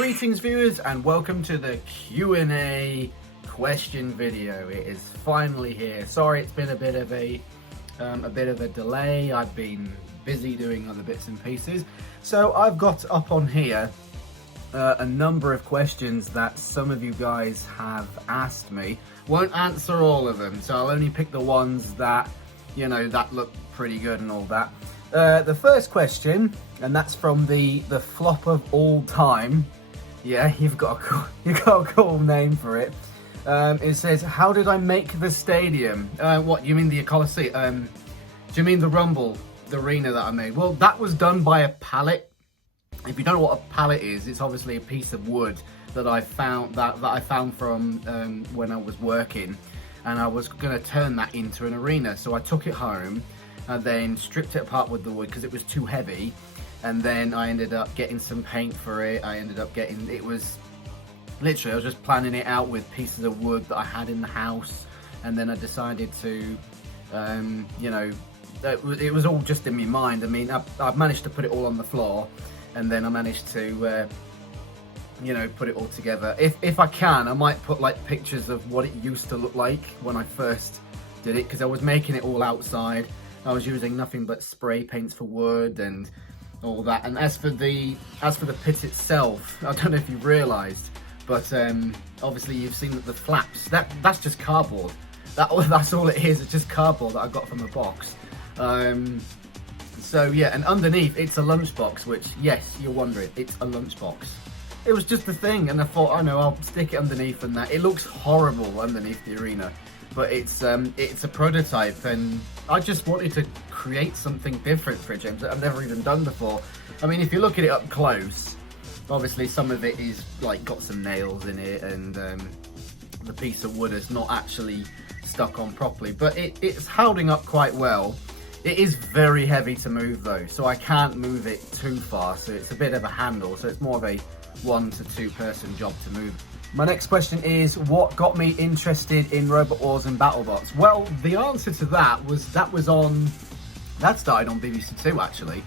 Greetings viewers and welcome to the Q&A question video. It is finally here. Sorry it's been a bit of a delay. I've been busy doing other bits and pieces. So I've got up on here a number of questions that some of you guys have asked me. Won't answer all of them, so I'll only pick the ones that, you know, that look pretty good and all that. The first question, and that's from the flop of all time. Yeah, you've got a cool name for it. It says, how did I make the stadium? What, you mean the Coliseum? Do you mean the Rumble, the arena that I made? Well, that was done by a pallet. If you don't know what a pallet is, it's obviously a piece of wood that I found from when I was working, and I was going to turn that into an arena. So I took it home and then stripped it apart with the wood because it was too heavy, and then I ended up getting some paint for it. It was literally, I was just planning it out with pieces of wood that I had in the house, and then I decided to you know, it was all just in my mind. I mean, I've managed to put it all on the floor, and then I managed to you know, put it all together. If I can, I might put like pictures of what it used to look like when I first did it, because I was making it all outside. I was using nothing but spray paints for wood and all that. And as for the pit itself, I don't know if you realised, but obviously you've seen that the flaps, that's just cardboard. That's all it is. It's just cardboard that I got from a box. So yeah, and underneath it's a lunchbox, which, yes, you're wondering, it's a lunchbox. It was just a thing, and I thought, oh no, I'll stick it underneath and that. It looks horrible underneath the arena, but it's a prototype, and I just wanted to create something different for it, James, that I've never even done before. I mean, if you look at it up close, obviously some of it is like got some nails in it, and the piece of wood is not actually stuck on properly, but it's holding up quite well. It is very heavy to move though, so I can't move it too far, so it's a bit of a handle, so it's more of a 1 to 2 person job to move. My next question is, what got me interested in Robot Wars and BattleBots? Well, the answer to that started on BBC Two actually,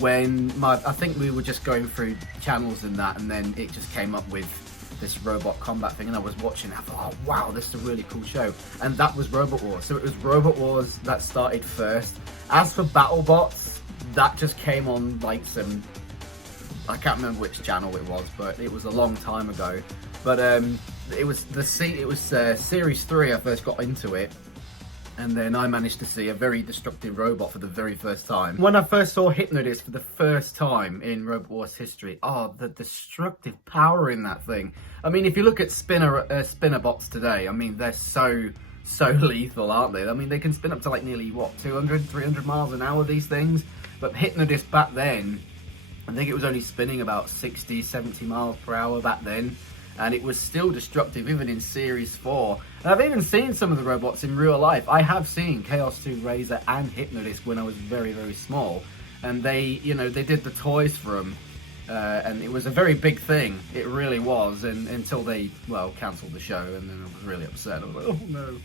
when I think we were just going through channels and that, and then it just came up with this robot combat thing, and I was watching it. I thought, oh wow, this is a really cool show, and that was Robot Wars. So it was Robot Wars that started first. As for BattleBots, that just came on like some, I can't remember which channel it was, but it was a long time ago. But it was series 3 I first got into it, and then I managed to see a very destructive robot for the very first time. When I first saw Hypnodisc for the first time in Robot Wars history, oh, the destructive power in that thing. I mean, if you look at spinner bots today, I mean, they're so lethal, aren't they? I mean, they can spin up to like nearly, what, 200, 300 miles an hour, these things? But Hypnodisc back then, I think it was only spinning about 60, 70 miles per hour back then, and it was still destructive even in Series 4. And I've even seen some of the robots in real life. I have seen Chaos 2 Razor and Hypnodisc when I was very, very small, and they, you know, they did the toys for them, and it was a very big thing. It really was, and until they, well, cancelled the show, and then I was really upset. I was like, oh no.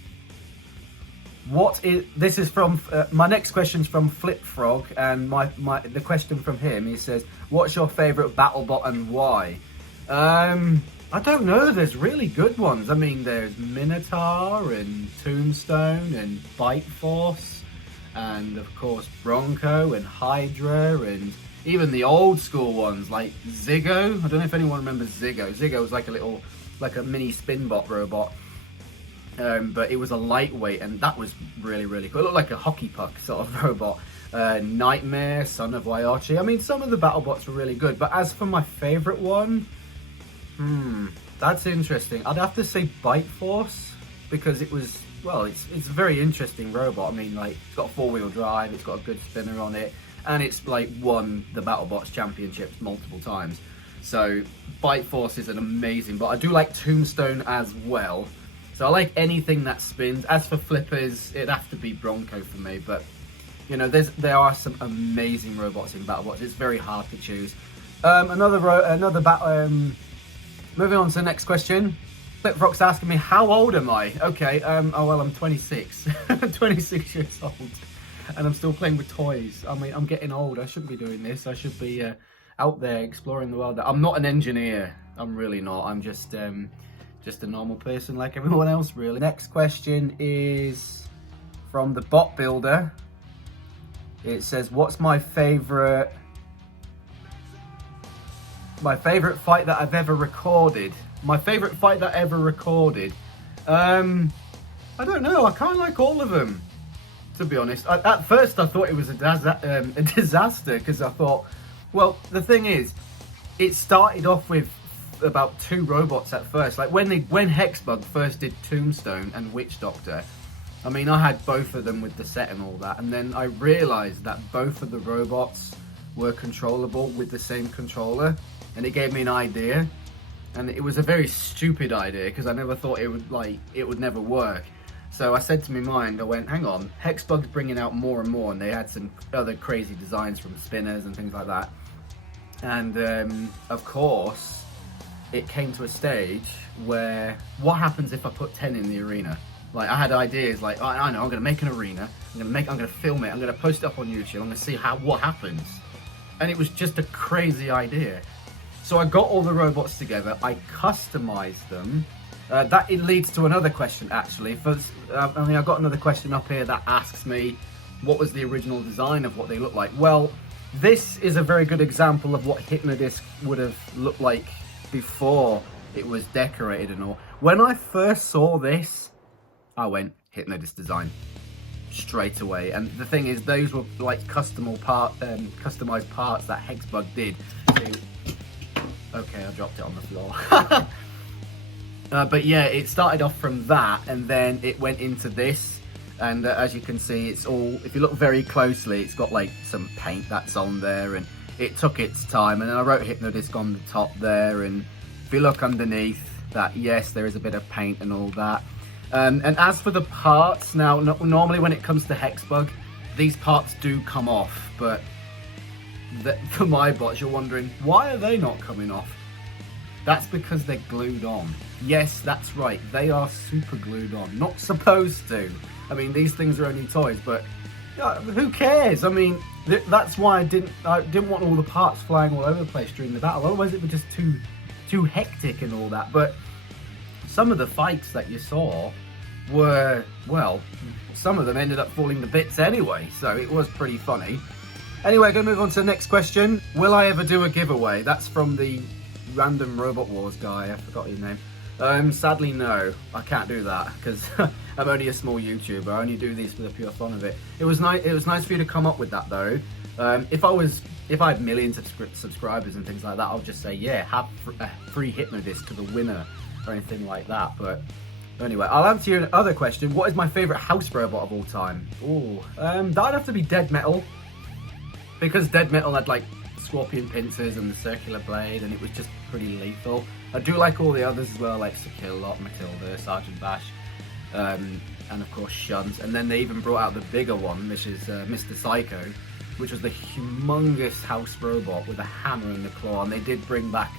This is from, my next question's from Flip Frog, and the question from him, he says, what's your favourite BattleBot and why? I don't know, there's really good ones. I mean, there's Minotaur and Tombstone and Bite Force, and of course Bronco and Hydra, and even the old school ones like Ziggo. I don't know if anyone remembers Ziggo. Ziggo was like a mini Spinbot robot. But it was a lightweight, and that was really, really cool. It looked like a hockey puck sort of robot. Nightmare, Son of Waiachi. I mean, some of the BattleBots were really good, but as for my favourite one, that's interesting. I'd have to say Bite Force, because it was, well, it's a very interesting robot. I mean, like, it's got a 4-wheel drive, it's got a good spinner on it, and it's like won the BattleBots championships multiple times. So Bite Force is an amazing, but I do like Tombstone as well. So I like anything that spins. As for flippers, it'd have to be Bronco for me. But, you know, there are some amazing robots in BattleBots. It's very hard to choose. Moving on to the next question. Flipfrog's asking me, how old am I? Okay, oh well, I'm 26. I'm 26 years old. And I'm still playing with toys. I mean, I'm getting old. I shouldn't be doing this. I should be out there exploring the world. I'm not an engineer. I'm really not. I'm just a normal person like everyone else, really. Next question is from the bot builder. It says, what's my favorite fight that I've ever recorded? My favorite fight that I ever recorded? I don't know. I kind of like all of them, to be honest. At first I thought it was a disaster, because I thought, well, the thing is, it started off with about 2 robots at first. Like when Hexbug first did Tombstone and Witch Doctor, I mean, I had both of them with the set and all that, and then I realized that both of the robots were controllable with the same controller, and it gave me an idea, and it was a very stupid idea because I never thought it would never work. So I said to my mind, I went, hang on, Hexbug's bringing out more and more, and they had some other crazy designs from spinners and things like that, and of course it came to a stage where, what happens if I put 10 in the arena? Like, I had ideas, like, I know, I'm gonna make an arena, I'm gonna film it, I'm gonna post it up on YouTube, I'm gonna see what happens. And it was just a crazy idea. So I got all the robots together, I customized them. It leads to another question, actually. First, I've got another question up here that asks me, what was the original design of what they look like? Well, this is a very good example of what Hypnodisc would have looked like before it was decorated and all. When I first saw this, I went, Hypnodisc design, straight away. And the thing is, those were like customized parts that Hexbug did. Okay, I dropped it on the floor. But yeah, it started off from that, and then it went into this. And as you can see, it's all, if you look very closely, it's got like some paint that's on there, and it took its time. And then I wrote Hypnodisc on the top there, and if you look underneath that, yes, there is a bit of paint and all that. And as for the parts, now normally when it comes to Hexbug, these parts do come off, but for my bots, you're wondering, why are they not coming off? That's because they're glued on. Yes, that's right, they are super glued on. Not supposed to. I mean, these things are only toys, but who cares? I mean, that's why I didn't want all the parts flying all over the place during the battle, otherwise it was just too hectic and all that. But some of the fights that you saw were, well, some of them ended up falling to bits anyway, so it was pretty funny. Anyway, going to move on to the next question. Will I ever do a giveaway? That's from the Random Robot Wars guy, I forgot his name. Sadly, no, I can't do that, because I'm only a small YouTuber. I only do these for the pure fun of it. It was nice for you to come up with that, though. If I had millions of subscribers and things like that, I'll just say, yeah, have a free Hypnodisc to the winner, or anything like that. But anyway, I'll answer your other question. What is my favourite house robot of all time? Ooh, that'd have to be Dead Metal, because Dead Metal had like scorpion pincers and the circular blade, and it was just pretty lethal. I do like all the others as well, like Sir Kill-Lot, Matilda, Sergeant Bash, and of course Shunt. And then they even brought out the bigger one, which is Mr. Psycho, which was the humongous house robot with a hammer and the claw. And they did bring back,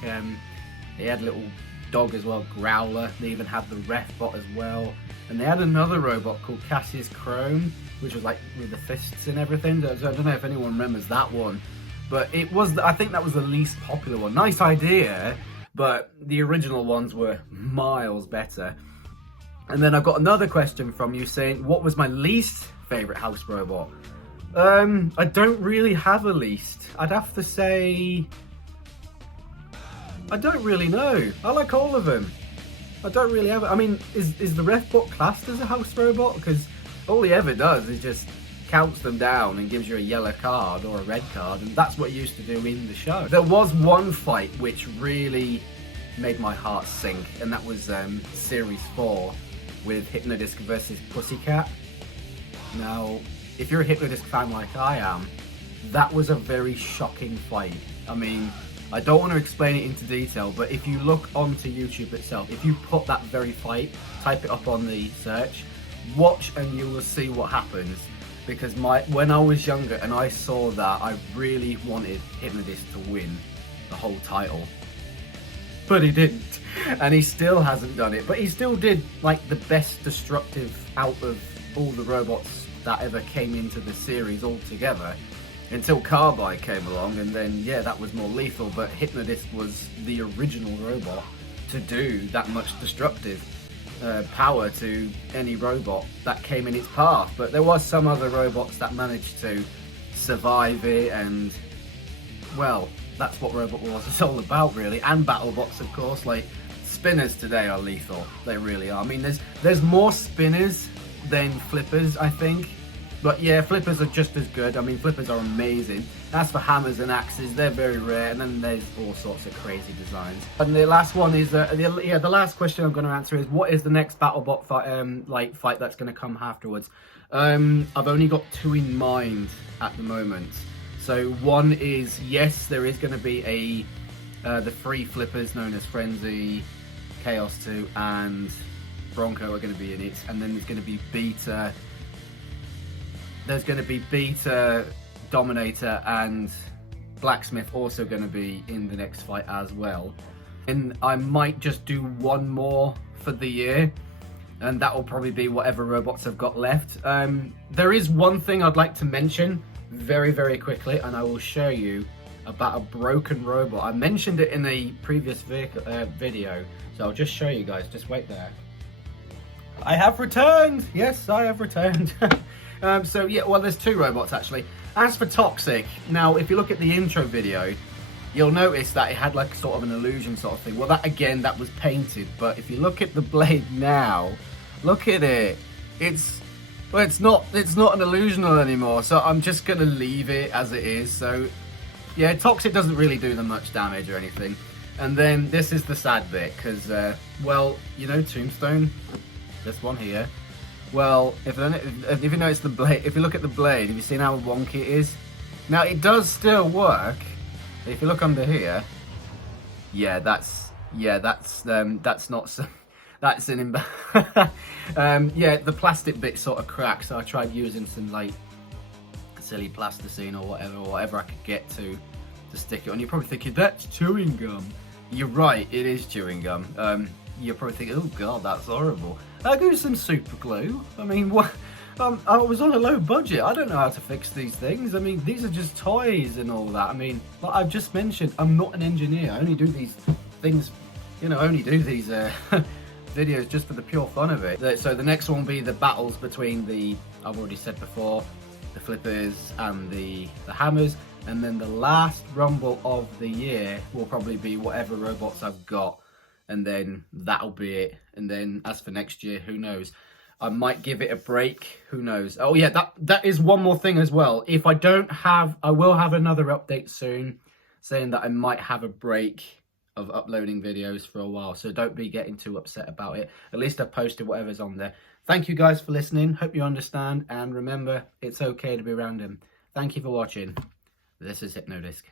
they had a little dog as well, Growler. They even had the Ref Bot as well. And they had another robot called Cassius Chrome, which was like with the fists and everything. I don't know if anyone remembers that one, but it was, I think that was the least popular one. Nice idea, but the original ones were miles better. And then I've got another question from you saying, what was my least favourite house robot? I don't really have a least. I'd have to say, I don't really know. I like all of them. I don't really have it. I mean, is the Refbot classed as a house robot? Because all he ever does is just counts them down and gives you a yellow card or a red card, and that's what he used to do in the show. There was one fight which really made my heart sink, and that was Series 4 with Hypnodisc versus Pussycat. Now, if you're a Hypnodisc fan like I am, that was a very shocking fight. I mean, I don't want to explain it into detail, but if you look onto YouTube itself, if you put that very fight, type it up on the search, watch and you will see what happens. Because when I was younger and I saw that, I really wanted Hypnodisc to win the whole title. But he didn't. And he still hasn't done it. But he still did like the best destructive out of all the robots that ever came into the series altogether. until Carbide came along, and then yeah, that was more lethal. But Hypnodisc was the original robot to do that much destructive power to any robot that came in its path. But there was some other robots that managed to survive it, and well, that's what Robot Wars is all about, really. And BattleBots, of course. Like, spinners today are lethal. They really are. I mean, there's more spinners than flippers, I think. But yeah, flippers are just as good. I mean, flippers are amazing. As for hammers and axes, they're very rare, and then there's all sorts of crazy designs. And the last one is, the last question I'm going to answer is, what is the next BattleBot fight, fight that's going to come afterwards? I've only got 2 in mind at the moment. So one is, yes, there is going to be the 3 flippers known as Frenzy, Chaos 2, and Bronco are going to be in it, and then there's going to be Beta. There's going to be Beta, Dominator, and Blacksmith also going to be in the next fight as well. And I might just do one more for the year, and that will probably be whatever robots I've got left. There is one thing I'd like to mention very, very quickly, and I will show you about a broken robot. I mentioned it in a previous video, so I'll just show you guys. Just wait there. I have returned! Yes, I have returned. So yeah, well, there's 2 robots actually. As for Toxic, now if you look at the intro video, you'll notice that it had like sort of an illusion sort of thing. Well, that again, that was painted, but if you look at the blade now, look at it. Well, it's not an illusional anymore, so I'm just gonna leave it as it is. So yeah, Toxic doesn't really do them much damage or anything. And then this is the sad bit, because well, you know, Tombstone, this one here. Well, if you notice the blade, if you look at the blade, have you seen how wonky it is? Now it does still work. If you look under here, yeah, that's not so. That's an yeah, the plastic bit sort of cracked, so I tried using some like silly plasticine or whatever I could get to stick it on. You're probably thinking, that's chewing gum. You're right, it is chewing gum. You're probably thinking, oh god, that's horrible. I'll give you some super glue. I mean, what? I was on a low budget. I don't know how to fix these things. I mean, these are just toys and all that. I mean, like I've just mentioned, I'm not an engineer. I only do these things, you know, videos just for the pure fun of it. So the next one will be the battles between I've already said before, the flippers and the hammers. And then the last rumble of the year will probably be whatever robots I've got. And then that'll be it. And then as for next year, who knows? I might give it a break. Who knows? Oh yeah, that is one more thing as well. If I don't have, I will have another update soon saying that I might have a break of uploading videos for a while. So don't be getting too upset about it. At least I've posted whatever's on there. Thank you guys for listening. Hope you understand. And remember, it's okay to be random. Thank you for watching. This is Hypnodisc.